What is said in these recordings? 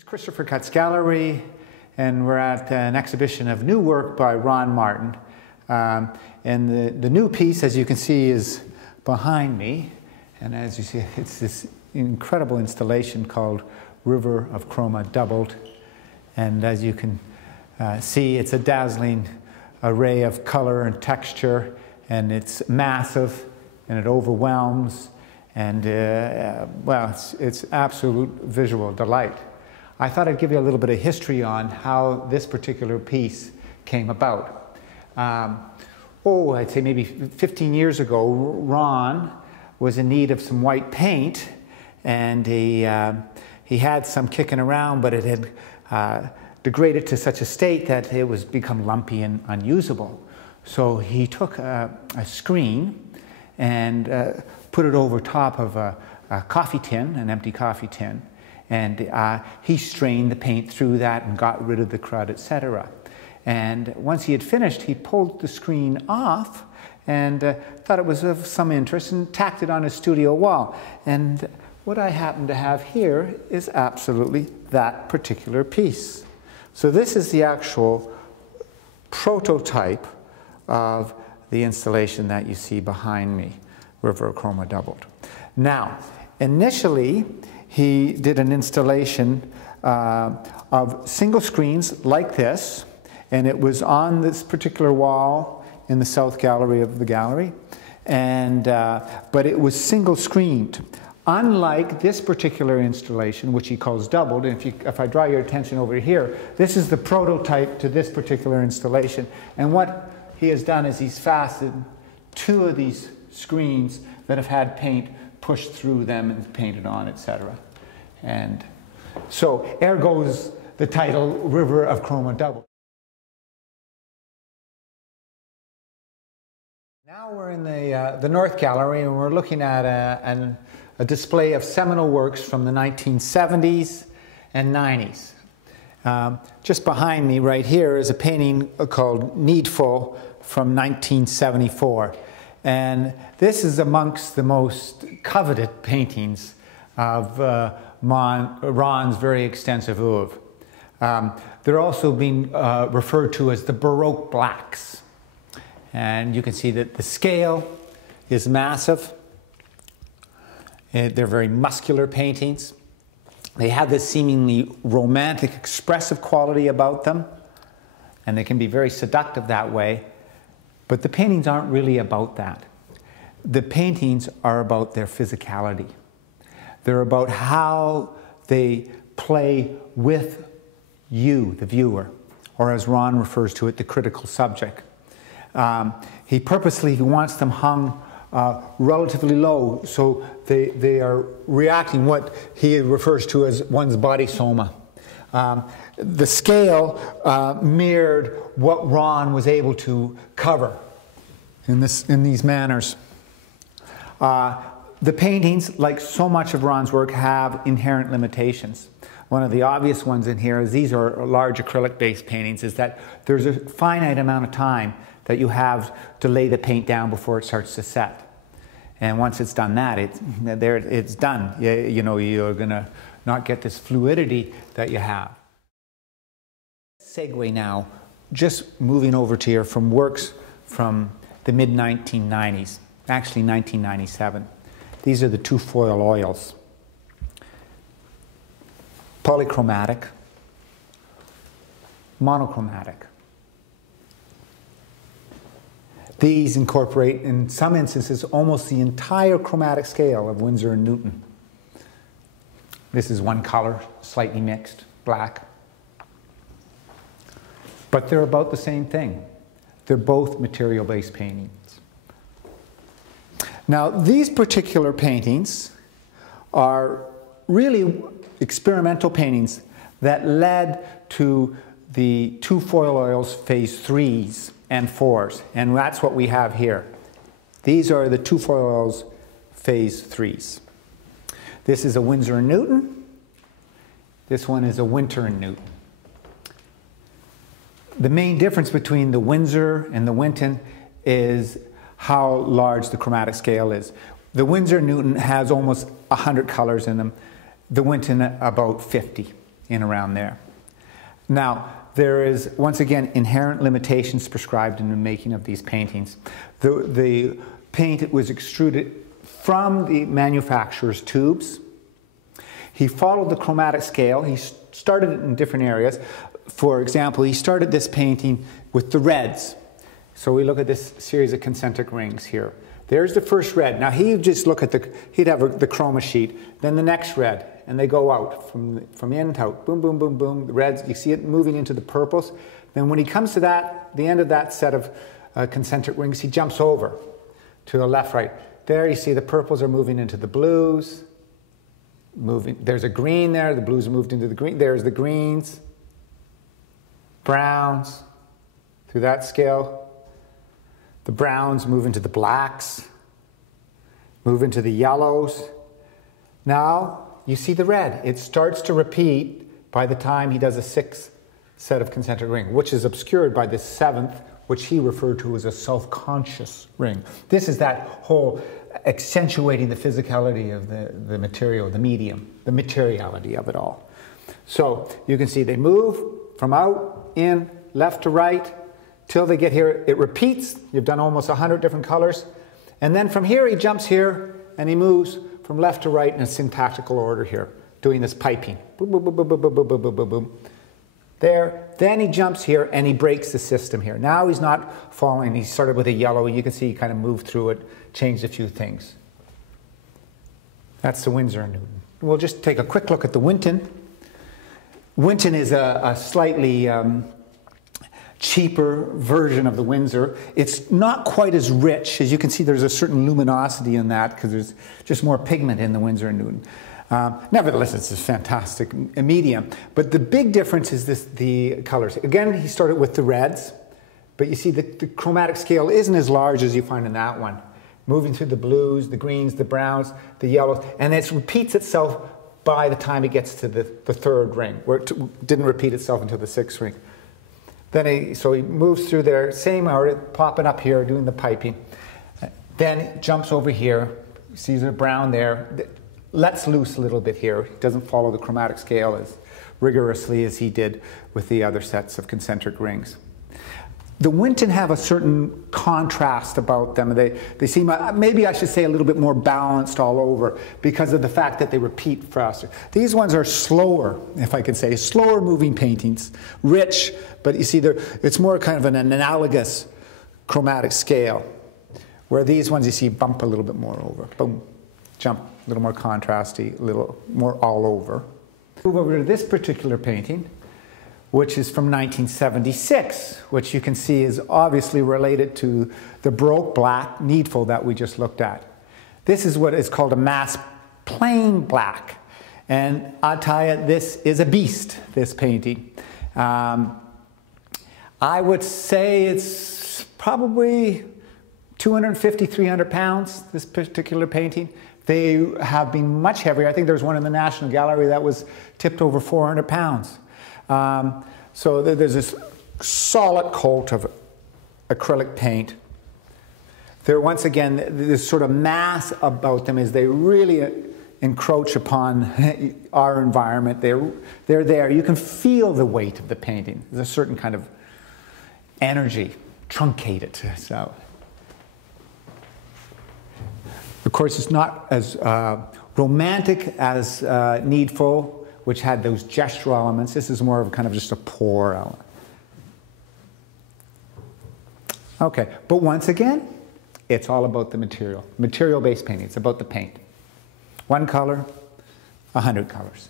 It's Christopher Cutts Gallery, and we're at an exhibition of new work by Ron Martin. And the new piece, as you can see, is behind me. And as you see, it's this incredible installation called River of Chroma Doubled. And as you can see, it's a dazzling array of color and texture, and it's massive, and it overwhelms, and well, it's absolute visual delight. I thought I'd give you a little bit of history on how this particular piece came about. I'd say maybe 15 years ago, Ron was in need of some white paint, and he had some kicking around, but it had degraded to such a state that it was become lumpy and unusable. So he took a screen and put it over top of a coffee tin, an empty coffee tin, and he strained the paint through that and got rid of the crud, etc. And once he had finished, he pulled the screen off and thought it was of some interest and tacked it on his studio wall. And what I happen to have here is absolutely that particular piece. So this is the actual prototype of the installation that you see behind me, River of Chroma Doubled. Now, initially, he did an installation of single screens like this, and it was on this particular wall in the south gallery of the gallery, and but it was single screened. Unlike this particular installation, which he calls doubled, and if I draw your attention over here, this is the prototype to this particular installation. And what he has done is he's fastened two of these screens that have had paint pushed through them and painted on, etc. And so, ergo the title, River of Chroma Doubled. Now we're in the North Gallery, and we're looking at a display of seminal works from the 1970s and 90s. Just behind me right here is a painting called Needful from 1974. And this is amongst the most coveted paintings of Ron's very extensive oeuvre. They're also being referred to as the Baroque blacks. And you can see that the scale is massive. They're very muscular paintings. They have this seemingly romantic, expressive quality about them, and they can be very seductive that way. But the paintings aren't really about that. The paintings are about their physicality. They're about how they play with you, the viewer, or as Ron refers to it, the critical subject. He purposely wants them hung relatively low, so they are reacting what he refers to as one's body soma. The scale mirrored what Ron was able to cover in these manners. The paintings, like so much of Ron's work, have inherent limitations. One of the obvious ones in here is these are large acrylic-based paintings, is that there's a finite amount of time that you have to lay the paint down before it starts to set. And once it's done that, it's done. You know, you're going to not get this fluidity that you have. Segue now, just moving over to here from works from the mid-1990s, actually 1997. These are the two foil oils. Polychromatic, monochromatic. These incorporate, in some instances, almost the entire chromatic scale of Winsor and Newton. This is one color, slightly mixed, black. But they're about the same thing. They're both material-based paintings. Now, these particular paintings are really experimental paintings that led to the two foil oils phase 3s and 4s, and that's what we have here. These are the two foil oils phase 3s. This is a Winsor and Newton. This one is a Winter and Newton. The main difference between the Winsor and the Winton is how large the chromatic scale is. The Winsor and Newton has almost 100 colors in them. The Winton about 50. in around there. Now, there is, once again, inherent limitations prescribed in the making of these paintings. The paint was extruded from the manufacturer's tubes. He followed the chromatic scale. He started it in different areas. For example, he started this painting with the reds. So we look at this series of concentric rings here. There's the first red. Now he'd just look at he'd have the chroma sheet, then the next red, and they go out from in to out. Boom, boom, boom, boom. The reds, you see it moving into the purples. Then when he comes to the end of that set of concentric rings, he jumps over to the left, right. There you see the purples are moving into the blues. There's a green there. The blues are moved into the green. There's the greens, browns, through that scale. The browns move into the blacks, move into the yellows. Now you see the red. It starts to repeat by the time he does a sixth set of concentric ring, which is obscured by the seventh, which he referred to as a self-conscious ring. This is that whole accentuating the physicality of the material, the medium, the materiality of it all. So you can see they move from out, in, left to right, till they get here. It repeats. You've done almost 100 different colors. And then from here, he jumps here, and he moves from left to right in a syntactical order here, doing this piping. Boom, boom, boom, boom, boom, boom, boom, boom, boom, boom. There. Then he jumps here, and he breaks the system here. Now he's not following. He started with a yellow. You can see he kind of moved through it, changed a few things. That's the Winsor & Newton. We'll just take a quick look at the Winton. Winton is a slightly cheaper version of the Winsor. It's not quite as rich. As you can see, there's a certain luminosity in that because there's just more pigment in the Winsor & Newton. Nevertheless, it's a fantastic medium. But the big difference is the colors. Again, he started with the reds, but you see the chromatic scale isn't as large as you find in that one. Moving through the blues, the greens, the browns, the yellows, and it repeats itself by the time it gets to the third ring, where it didn't repeat itself until the sixth ring. Then so he moves through there, same order, popping up here, doing the piping. Then jumps over here, sees a brown there, lets loose a little bit here. He doesn't follow the chromatic scale as rigorously as he did with the other sets of concentric rings. The Winton have a certain contrast about them. They seem, maybe I should say, a little bit more balanced all over because of the fact that they repeat faster. These ones are slower, if I could say, slower moving paintings, rich, but you see, it's more kind of an analogous chromatic scale, where these ones you see bump a little bit more over, boom, jump, a little more contrasty, a little more all over. Move over to this particular painting, which is from 1976, which you can see is obviously related to the Baroque black needful that we just looked at. This is what is called a mass plain black. And I'll tell you, this is a beast, this painting. I would say it's probably 250, 300 pounds, this particular painting. They have been much heavier. I think there's one in the National Gallery that was tipped over 400 pounds. So there's this solid coat of acrylic paint. There, once again, this sort of mass about them is they really encroach upon our environment. They're there. You can feel the weight of the painting. There's a certain kind of energy, truncated. So, of course, it's not as romantic as Needful, which had those gestural elements. This is more of kind of just a pour element. Okay, but once again, it's all about the material. Material-based painting, it's about the paint. One color, 100 colors.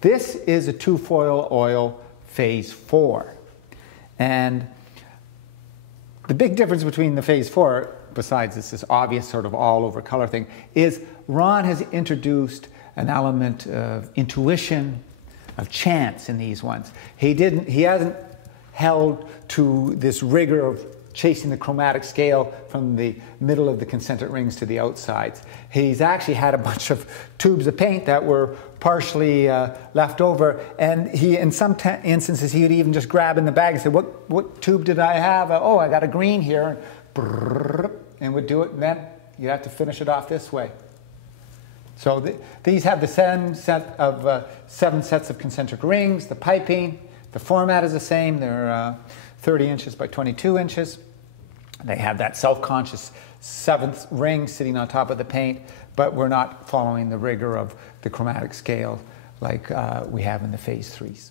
This is a two-foil oil phase 4. And the big difference between the phase 4, besides this obvious sort of all-over color thing, is Ron has introduced an element of intuition, of chance in these ones. He hasn't held to this rigor of chasing the chromatic scale from the middle of the concentric rings to the outsides. He's actually had a bunch of tubes of paint that were partially left over, and in some instances he would even just grab in the bag and say, what tube did I have? Oh, I got a green here, and would do it, and then you'd have to finish it off this way. So these have the same set of 7 sets of concentric rings, the piping, the format is the same, they're 30 inches by 22 inches. They have that self-conscious 7th ring sitting on top of the paint, but we're not following the rigor of the chromatic scale like we have in the phase 3s.